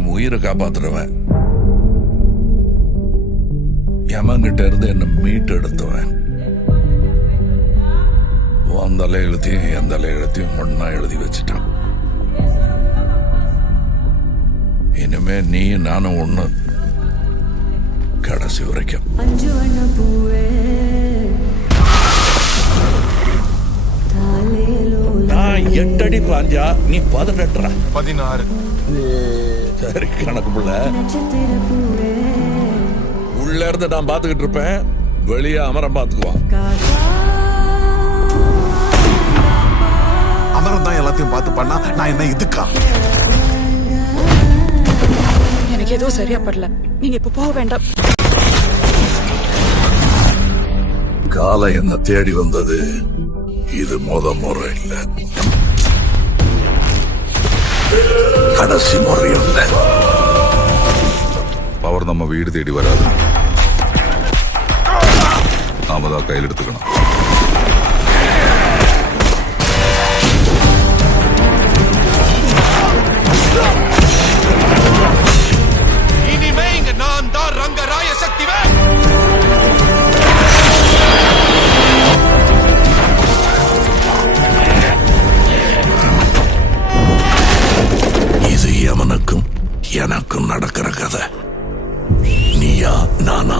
என் உயிரை காப்பாத்துறவன், யமன்கிட்ட இருந்து என்ன மீட்டு எடுத்தவன். உன் தலையெழுத்தையும் என் தலையெழுத்தையும் ஒன்னா எழுதி வச்சுட்டான். இனிமே நீ நானும் ஒண்ணு, கடைசி வரைக்கும். நான் 8 அடி பாஞ்சா நீ 18. 16. சரி கணக்கு புள்ள. உள்ள இருந்து நான் பாத்துக்கிட்டு இருப்பேன், வெளியே அமரம் பாத்துக்குவான். அமரம் தான் எல்லாத்தையும் பார்த்து பண்ணா நான் என்ன இதுக்கா? எனக்கு எதுவும் சரியா படல, நீங்க இப்ப போக வேண்டாம். காலம் என்ன தேடி வந்தது இது முறை இல்ல, கடைசி முறை இல்ல. பவர் நம்ம வீடு தேடி வராது, நாம தான் கையில் எடுத்துக்கணும். இனிமே இங்க நான் தான் ரங்கராய சக்திவேல். இது எவனுக்கும் எனக்கும் நடக்கிற கதை. நீயா நானா